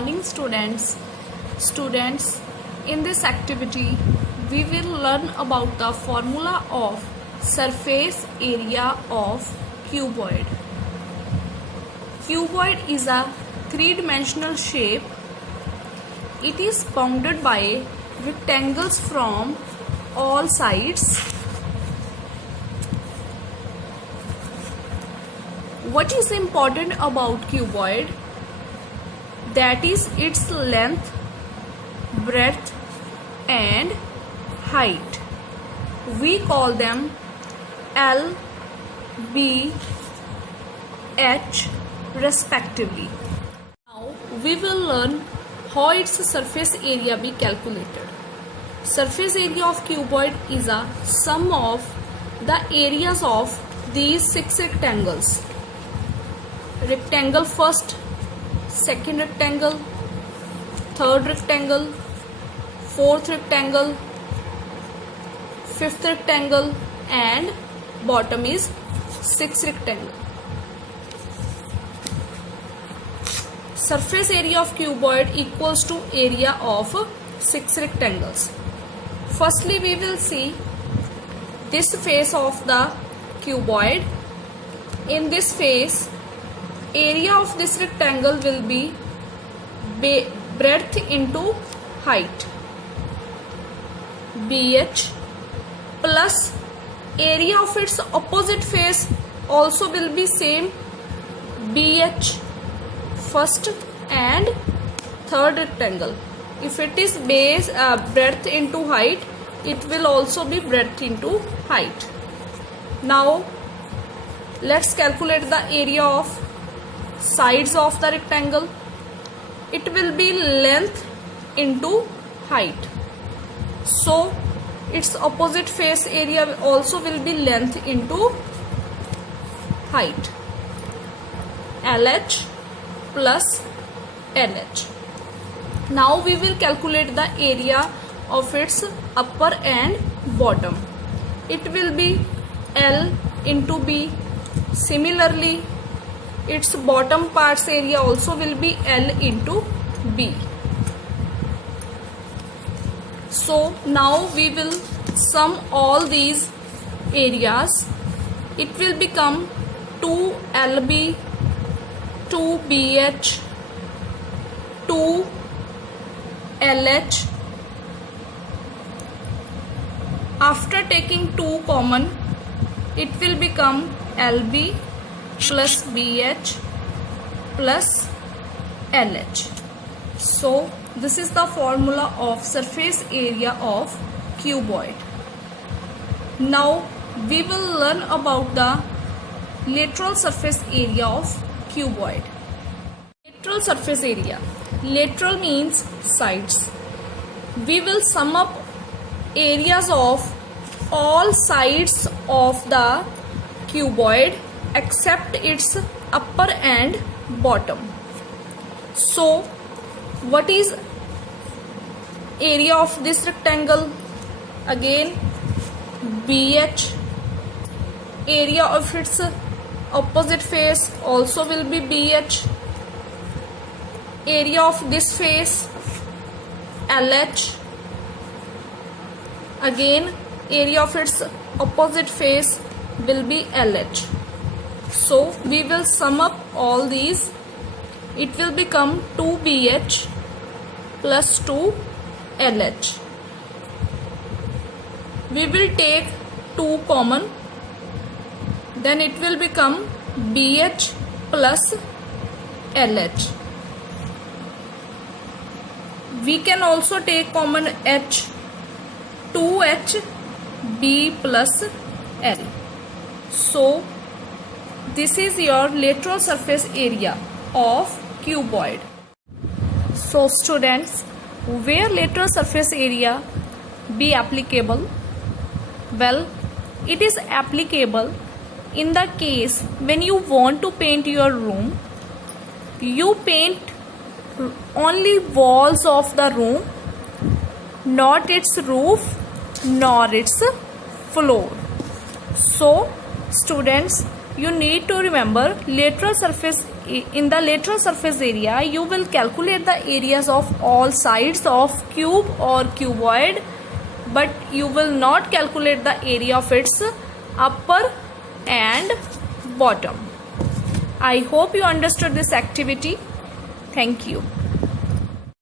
morning, students. In this activity, we will learn about the formula of surface area of cuboid. Cuboid is a three-dimensional shape. It is bounded by rectangles from all sides. What is important about cuboid? That is its length, breadth and height. We call them L, B, H respectively. Now we will learn how its surface area be calculated. Surface area of cuboid is a sum of the areas of these 6 rectangles. Rectangle first, second rectangle, third rectangle, fourth rectangle, fifth rectangle and bottom is 6th rectangle. Surface area of cuboid equals to area of 6 rectangles. Firstly, we will see this face of the cuboid. In this face, area of this rectangle will be breadth into height, BH, plus area of its opposite face also will be same, BH, first and third rectangle. If it is breadth into height, it will also be breadth into height. Now let's calculate the area of sides of the rectangle. It will be length into height. So its opposite face area also will be length into height. LH plus LH. Now we will calculate the area of its upper and bottom. It will be L into B. Similarly, its bottom parts area also will be L into B. So now we will sum all these areas. It will become 2LB, 2BH, 2LH. After taking 2 common, it will become LB plus BH plus LH. So this is the formula of surface area of cuboid. Now we will learn about the lateral surface area of cuboid. Lateral surface area. Lateral means sides. We will sum up areas of all sides of the cuboid except its upper and bottom. So what is area of this rectangle? Again, BH. Area of its opposite face also will be BH. Area of this face, LH. Again, area of its opposite face will be LH. So we will sum up all these. It will become 2BH plus 2LH. We will take 2 common. Then it will become BH plus LH. We can also take common H. 2H B plus L. So this is your lateral surface area of cuboid. So students, where lateral surface area be applicable? Well, it is applicable in the case when you want to paint your room. You paint only walls of the room, not its roof nor its floor. So students, you need to remember lateral surface in the lateral surface area you will calculate the areas of all sides of cube or cuboid, but you will not calculate the area of its upper and bottom. I hope you understood this activity. Thank you.